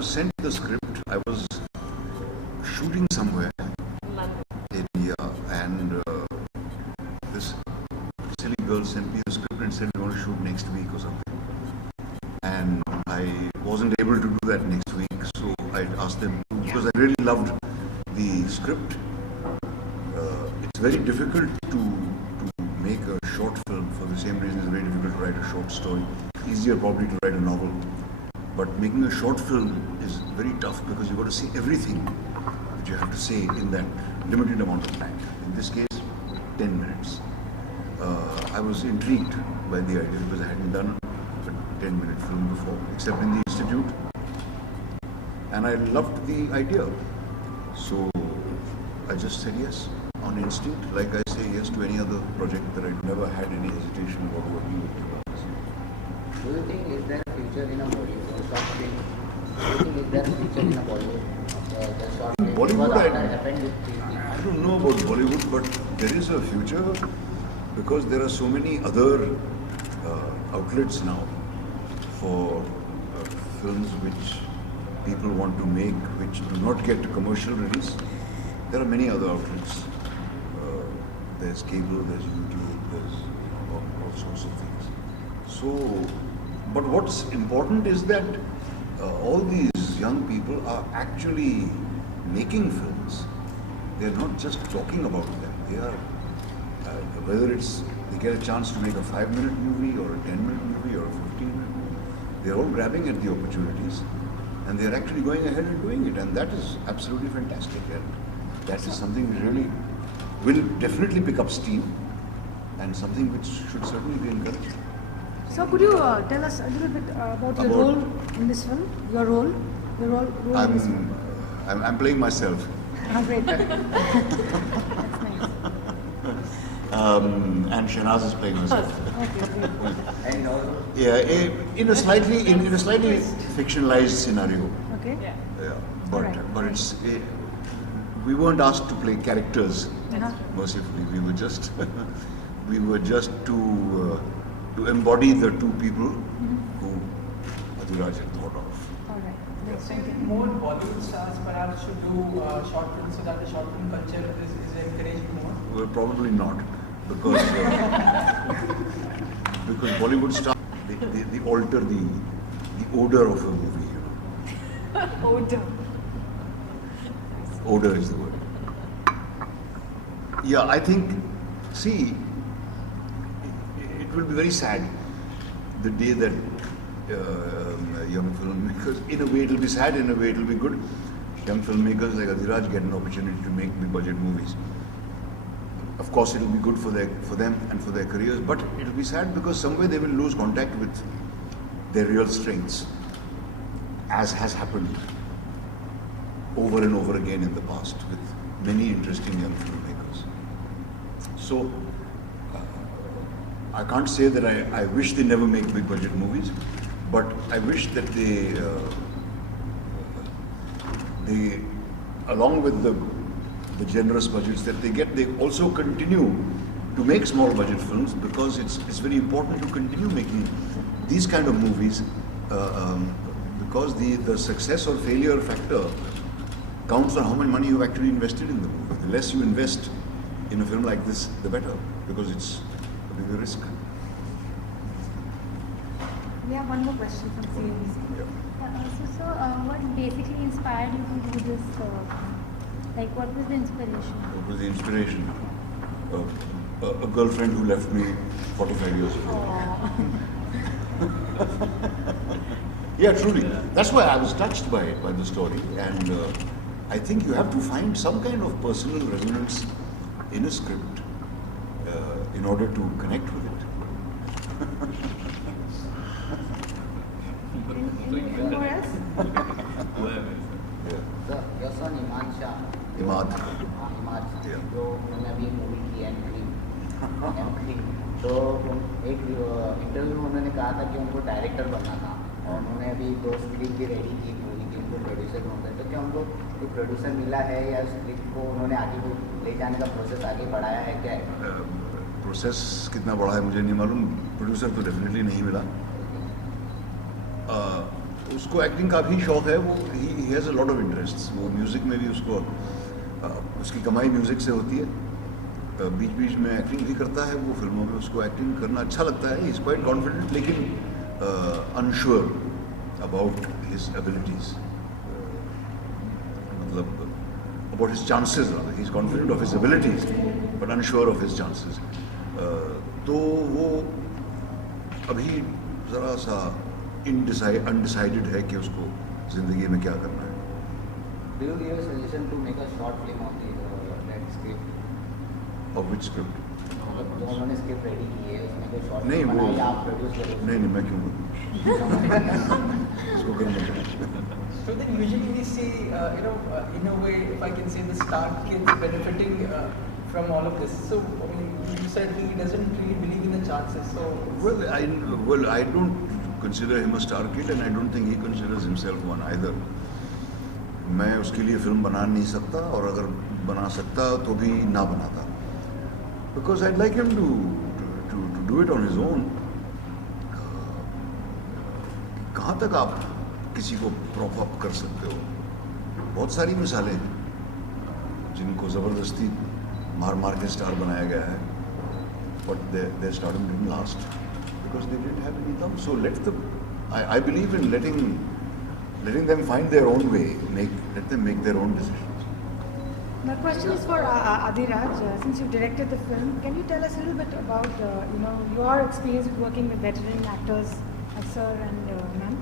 was sent the script. I was shooting somewhere in India, and this silly girl sent me the script and said we want to shoot next week or something. And I wasn't able to do that next week, so I asked them to, because I really loved the script. It's very difficult to make a short film. For the same reason, it's very difficult to write a short story. Easier probably to write a novel. But making a short film is very tough because you've got to say everything that you have to say in that limited amount of time. In this case, 10 minutes. I was intrigued by the idea because I hadn't done a 10-minute film before, except in the institute. And I loved the idea. So I just said yes on instinct, like I say yes to any other project that I never had any hesitation about working with people. Do you think is there a future in a Bollywood short film? Do you think is there a future in a Bollywood? The short film? Bollywood, Happened with I don't know about Bollywood, but there is a future because there are so many other outlets now for films which people want to make, which do not get commercial release. There are many other outlets. There's cable, there's YouTube, there's all sorts of things. So, but what's important is that all these young people are actually making films. They're not just talking about them. They are, whether it's they get a chance to make a 5-minute movie or a 10-minute movie or a 15-minute movie, they're all grabbing at the opportunities and they're actually going ahead and doing it, and that is absolutely fantastic. And that is something which really will definitely pick up steam and something which should certainly be encouraged. So could you tell us a little bit about your role in this film? Your role in this film? I'm playing myself. Oh, great. That's nice. And Shahnaz is playing herself. Okay, great. And also, Yeah, in a slightly fictionalized scenario. Okay. Yeah, but Alright. but it's we weren't asked to play characters. Uh-huh. Mercifully, we were just to embody the two people who Adhiraj had thought of. All right. Great. So Thank you. more Bollywood stars perhaps should do short films so that the short film culture is encouraged more? Well, probably not, because because Bollywood stars they alter the odor of a movie. You know. Odor. Odor is the word. Yeah, I think. See, it will be very sad the day that young filmmakers, in a way it will be sad, in a way it will be good. Young filmmakers like Adhiraj get an opportunity to make big budget movies. Of course, it will be good for them and for their careers, but it will be sad because somewhere they will lose contact with their real strengths, as has happened over and over again in the past with many interesting young filmmakers. So, I can't say that I wish they never make big budget movies, but I wish that they along with the generous budgets that they get, they also continue to make small budget films, because it's very important to continue making these kind of movies because the success or failure factor counts on how much money you've actually invested in the movie. The less you invest in a film like this, the better, because it's a bigger risk. We have one more question from CNBC. So, what basically inspired you to do this? Like, what was the inspiration? What was the inspiration? A girlfriend who left me 45 years ago. Yeah, truly. That's why I was touched by the story, and I think you have to find some kind of personal resonance in a script in order to connect with it. Anything more else? Yeah. so your son Iman Shah, Imad. Imad, Yeah. तो उन्होंने अभी movie की entry, तो एक interview में उन्होंने कहा था कि उनको डायरेक्टर बनना था, और उन्होंने अभी 2 स्क्रिप्ट भी रेडी की मूवी की, उनको प्रोड्यूसर बनना है। तो क्या उनको कोई प्रोड्यूसर मिला है, या स्क्रिप्ट को उन्होंने आगे ले जाने का प्रोसेस आगे बढ़ाया है, क्या है? प्रोसेस कितना बड़ा है मुझे नहीं मालूम, प्रोड्यूसर तो डेफिनेटली नहीं मिला। उसको एक्टिंग का भी शौक है, वो he has a lot of interest. वो म्यूज़िक में भी उसको उसकी कमाई म्यूज़िक से होती है, बीच बीच में एक्टिंग भी करता है। वो फिल्मों में उसको एक्टिंग करना अच्छा लगता है, इज़ क्वाइट कॉन्फिडेंट, लेकिन अनश्योर अबाउट हिज एबिलिटीज़, मतलब about his chances rather. He's confident of his abilities but unsure of his chances. तो वो अभी ज़रा सा undecided है कि उसको ज़िंदगी में क्या करना है। Do you give a suggestion to make a short film of the that script? Of which script? मतलब जो उन्होंने स्क्रिप्ट रेडी की है उसमें कोई शॉर्ट नहीं, फिल्म वो बनाई, आप प्रोड्यूस करोगे? नहीं मैं क्यों करूँ इसको करना चाहिए। So then usually we see, in a way, if I can say, the star kids benefiting from all of this. So I mean, you said he doesn't really believe in the chances. So Well, I don't consider him a star kid and I don't think he considers himself one either. मैं उसके लिए film बना नहीं सकता, और अगर बना सकता तो भी ना बनाता, because I'd like him to do it on his own. कहाँ तक आप किसी को प्रॉप अप कर सकते हो? बहुत सारी मिसालें हैं जिनको ज़बरदस्ती मार मार के स्टार बनाया गया है, but their stardom didn't last because they didn't have any dum. So I believe in letting them find their own way, let them make their own decisions. My question is for Adiraj. Since you've directed the film, can you tell us a little bit about your experience with working with veteran actors, like Sir and Ma'am?